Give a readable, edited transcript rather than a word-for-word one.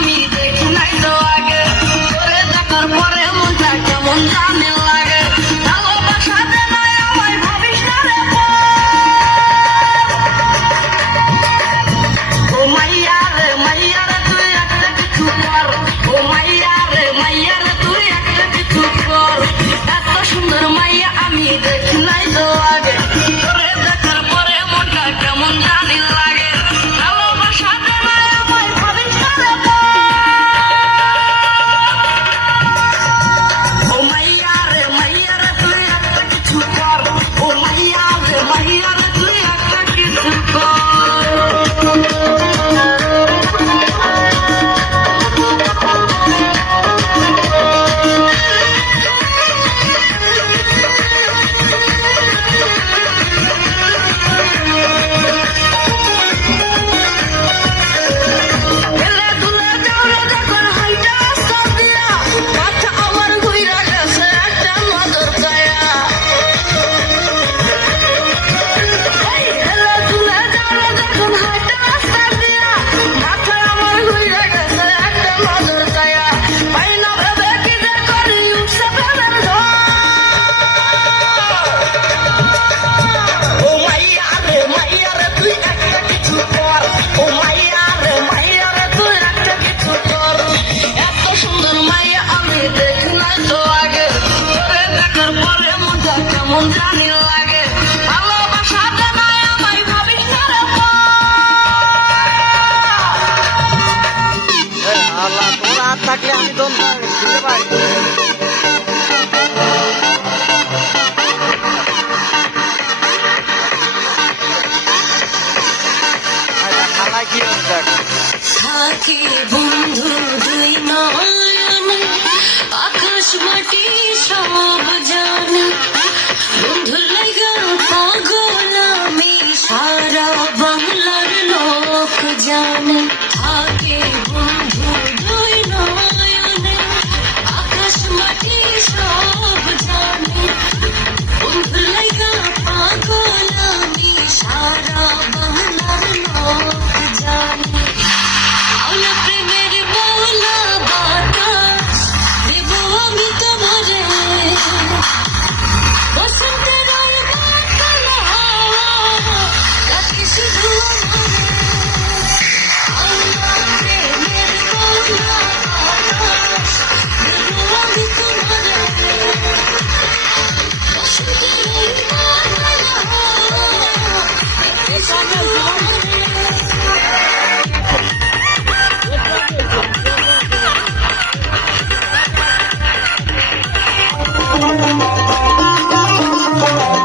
আমি দেখি নাই তো আগে, তোরে দেখার পরে মনটা কেমন জানি লাগে। ভালোবাসা দে না আমায় ভাবিস না রে ও মাইয়া রে তুই একটা কিছু কর, ও মাইয়া রে তুই একটা কিছু কর। এত সুন্দর মাইয়া আমি দেখি নাই তো আগে, তোরে দেখার পরে মনটা কেমন জানি লাগে। ভালোবাসা দে না আমায় ভাবিস না রে ও মাইয়া রে তুই একটা কিছু কর, ও মাইয়া রে তুই একটা কিছু কর। কেমন জানি লাগে। ভালোবাসা দে না আমায় ভাবিস না রে আল্লাহ তোমরা হাত থাকলে আমি দম দিতে পারি। খালা কি দেখ সাথী বন্ধু দুই নয়নে আকাশ মাটি সব